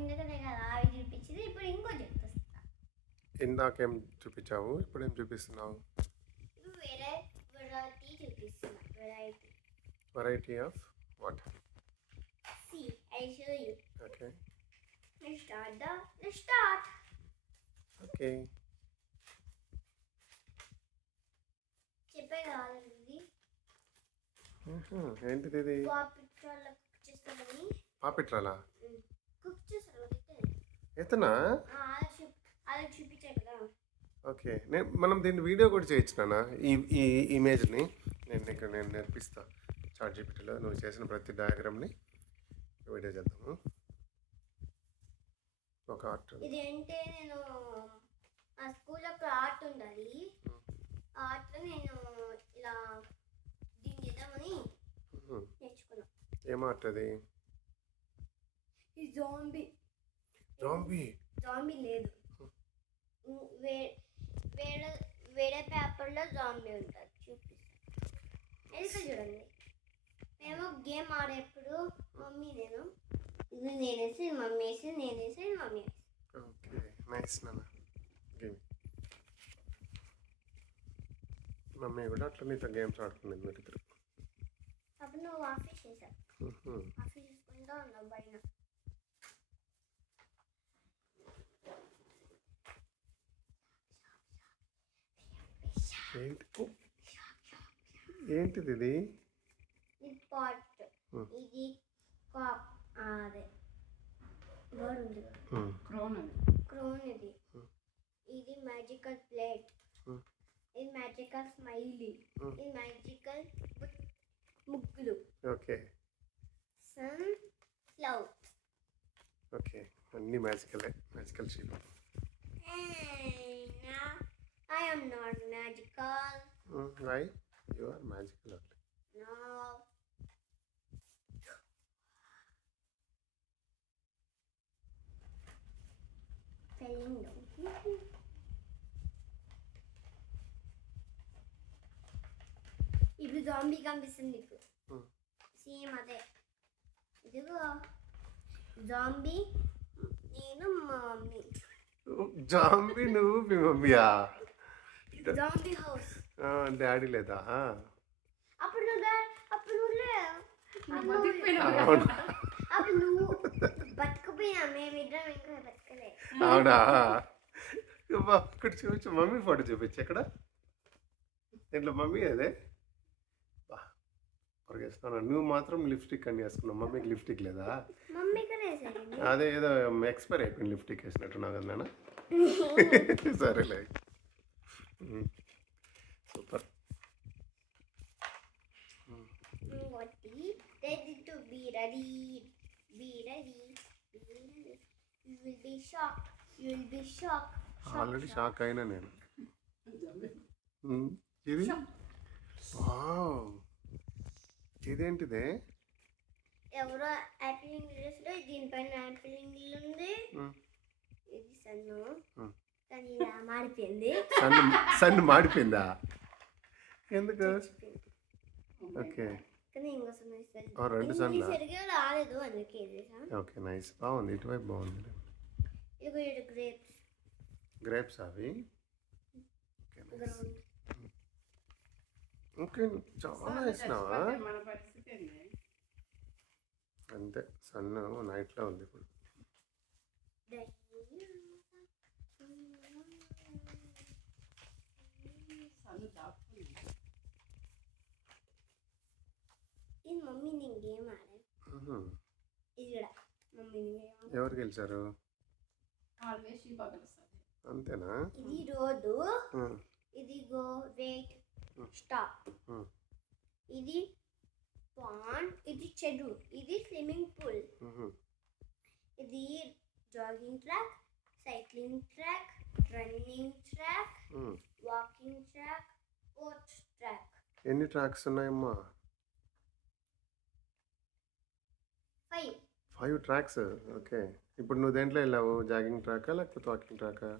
ఇందుకనే కదా అవి చూపించింది. ఇప్పుడు ఇంకో చెప్తా. ఇందాకేం చూపించావు, ఇప్పుడు ఏం చూపిస్తున్నావు? ఇప్పుడు వెరైటీ చూపిస్తున్నా. Variety of what? See, I'll show you. Okay. Let's start. Okay. చెప్పే కావాలండి. ఏంటిది ఇది? పాపిట్రాల కుక్ చేస్తామని. పాపిట్రాలా? కుక్ చేస్తారు. ఎత్తనా? అలా చూపించారు కదా. ఓకే, మనం దీన్ని వీడియో కూడా చేయొచ్చు నాన్న. ఈ ఇమేజ్ని నేను నేర్పిస్తా. ChatGPTలో నువ్వు చేసిన ప్రతి డయాగ్రామ్ని వీడియో చేద్దాము. ఒక ఆర్ట్ ఇది అంటే నేను ఆ స్కూల్లో ఆర్ట్ ఉండాలి. ఆర్ట్లో నేను ఇలా దీన్ని చేద్దామని నేర్చుకున్నా. ఏం ఆర్ట్ అది? ఈ జాంబీ లేదు, వేరే పేపర్లో జాంబీ ఉంటుంది. చూపిస్తాను చూడండి. మేము గేమ్ ఆడేప్పుడు మమ్మీ ఇది నేనేసి మమ్మీ వేసి నేనేసి మమ్మీ వేసి. ఓకే, నైస్ నాన్న. మమ్మీ కూడా అట్లా నీతో గేమ్స్ ఆడుతుంది మీరు ఇద్దరు. అప్పుడు నువ్వు ఆఫీస్ చేసావు. ఆఫీస్ చేసుకుంటా ఉన్నావు పైన. ఏంటిది ఇది? ఇది పాట్, ఇది కాప్, అదే బర్డ్ ఉంది క్రోన్. ఇది మ్యాజికల్ ప్లేట్, ఇది మ్యాజికల్ స్మైలీ, ఇది మ్యాజికల్ ముగ్గులు. Okay, sun cloud. ఓకే, అన్ని magical sheep. I am not magical. Why? You are magical only. No. Telling you. ఇప్పుడు జాంబీ కనిపిస్తుంది నీకు. సేమ్ అదే. ఇదిగో జాంబీ, నేను మా మమ్మీ. జాంబీ నువ్వు మీ మమ్మీయా? Zombie house. డాడీ లేదా? అప్పుడు నువ్వు బతుకుపోయినా, మేమిద్దరం ఇంకా బతకలే. అవునా? ఇక్కడ చూపించు, మమ్మీ ఫోటో చూపించు. ఎక్కడ? దీంట్లో మమ్మీ అదే. పొరగేస్తున్నాను. నువ్వు మాత్రం లిప్స్టిక్ అని వేసుకున్నావు, మమ్మీకి లిప్స్టిక్ లేదా? అదే ఏదో ఎక్స్పైర్ అయిపోయింది లిప్స్టిక్ వేసినట్టున్నావు కదా నాన్న. సరేలే, సూపర్. ఆల్రెడీ షాక్ అయినా నేను. ఇది ఇదేంటిదే? ఎవరో యాపిల్ ఇంగ్లీష్లో దీనిపైన యాపిల్ ఇంగ్లీష్ ఉంది. ఇది సన్ను, కానీ మాడిపోయింది. సన్ను మాడిపోయిందా? ఎందుకు? ఓకే, రెండు సన్ను సరిగ్గా రాలేదు అందుకే. ఓకే, నైస్, బాగుంది. ఇటువైపు బాగుంది. ఇది గ్రేప్స్ అవి. ఓకే, చాలా వేసినావా? అంతే, సన్ను నైట్లో ఉంది ఇప్పుడు. ఇది మమ్మీ నేను గేమ్ ఆడాను. ఇది కూడా మమ్మీ. ఎవరు గెలిచారు? అంతేనా? ఇది రోడ్డు, ఇది గో వెయిట్ స్టాప్, ఇది పాండ్, ఇది చెరువు, ఇది స్విమ్మింగ్ పూల్, ఇది jogging track, cycling track, running track, walking track, sports track. ఎన్ని ట్రాక్స్ ఉన్నాయమ్మా? 5 ట్రాక్స్. ఓకే, ఇప్పుడు నువ్వు దేంట్లో వెళ్ళావు? జాగింగ్ ట్రాకా లేకపోతే వాకింగ్ ట్రాకా?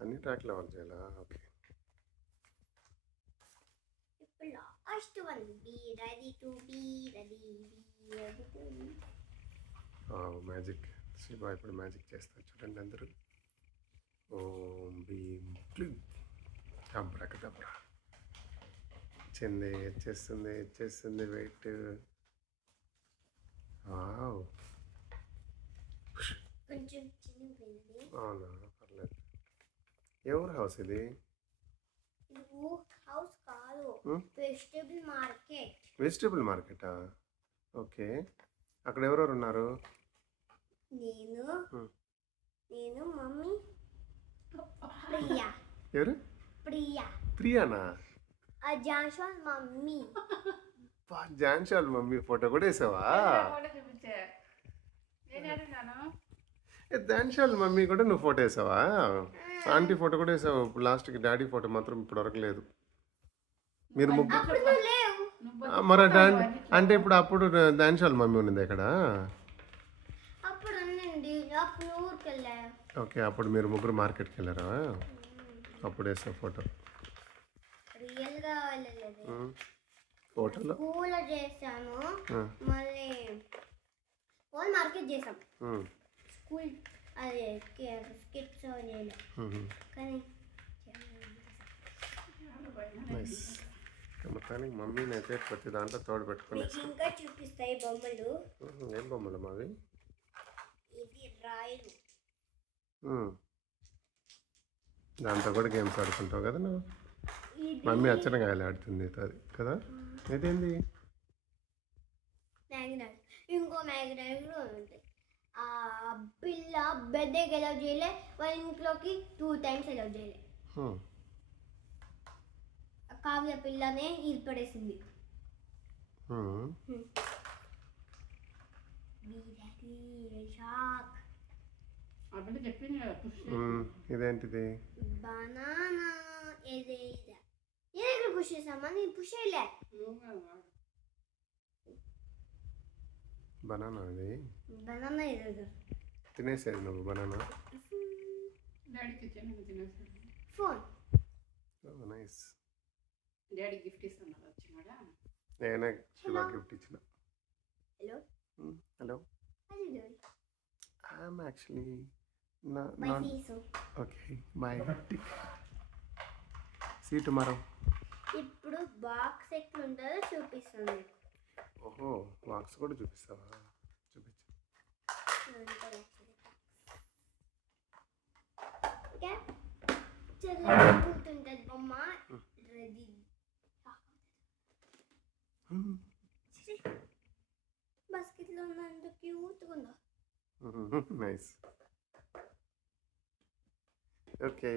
అన్ని ట్రాక్లో వర్క్ చేయాలా? ఓకే. ఇప్పుడు last one, be ready to be ready. Magic Shiva ఇప్పుడు మ్యాజిక్ చేస్తారు చూడండి అందరూ. ఓం భీం క్లీం అబ్రాకదబ్రా. వచ్చేస్తుంది వెయిట్. కొంచెం చిన్నది. అవునా, పర్లేదు. ఎవరు హౌస్ ఇది? హౌస్ కాదు, వెజిటబుల్ మార్కెట్. వెజిటబుల్ మార్కెటా? ఓకే. అక్కడ ఎవరెవరు ఉన్నారు? నేను మమ్మీ, ప్రియా. ఎవరు? ప్రియానా? జాన్షాల్ మమ్మీ. జాన్షాల్ మమ్మీ ఫోటో కూడా వేసావా? జాన్షాల్ మమ్మీ కూడా నువ్వు ఫోటో వేసావా? ఆంటీ ఫోటో కూడా వేసావు. లాస్ట్కి డాడీ ఫోటో మాత్రం ఇప్పుడు వరకు లేదు. మీరు ముగ్గురు మరి అంటే అప్పుడు జాన్షాల్ మమ్మీ ఉన్నది ఇక్కడ. ఓకే, అప్పుడు మీరు ముగ్గురు మార్కెట్కి వెళ్ళారా? అప్పుడు వేసా ఫోటో. ఫోటోలో స్కూల్లో చేసాము, మళ్ళీ హోల్ మార్కెట్ చేసాం. స్కూల్ అదే స్కిట్స్ కానీ మొత్తానికి మమ్మీని అయితే ప్రతి దాంట్లో తోడు పెట్టుకుని ఇంకా చూపిస్తాయి బొమ్మలు. ఏం బొమ్మలు మావి? ఇది రాయలు. దాంతో కూడా గేమ్స్ ఆడుకుంటావు కదా నువ్వు. మమ్మీ అచ్చనకాయలు ఆడుతుంది అది కదా. ఇదేంది? మ్యాగ్నెట్. ఇంకో మ్యాగ్నెట్ కూడా ఉంటుంది. ఆ పిల్ల బెడ్కి ఎలా చేయలే, వాళ్ళ ఇంట్లోకి 2 times ఎలా చేయలే. కావ్య పిల్లనే ఈర్పడేసింది. ఇదేంటిది? బనానా. ఏదైనా పుష్ చేసామా? నేను పుష్ చేయలే. బనానా అది. బనానా ఏదో తినేసేది నువ్వు. Banana phone. Nice. Daddy gift ఇస్తున్నారు వచ్చినాడా? నేనే శివ గిఫ్ట్ ఇచ్చిన. Hello hello. I'm actually okay bye. See tomorrow. ఇప్పుడు బాక్స్ ఎట్లా ఉంటుందో చూపిస్తాను. ఓహో, బాక్స్ కూడా చూపిస్తావా? చూపించు. ఉంటుంది బొమ్మ. రెడీ. బాస్కెట్లో ఉన్నంత క్యూట్గా ఉందో. నైస్. ఓకే.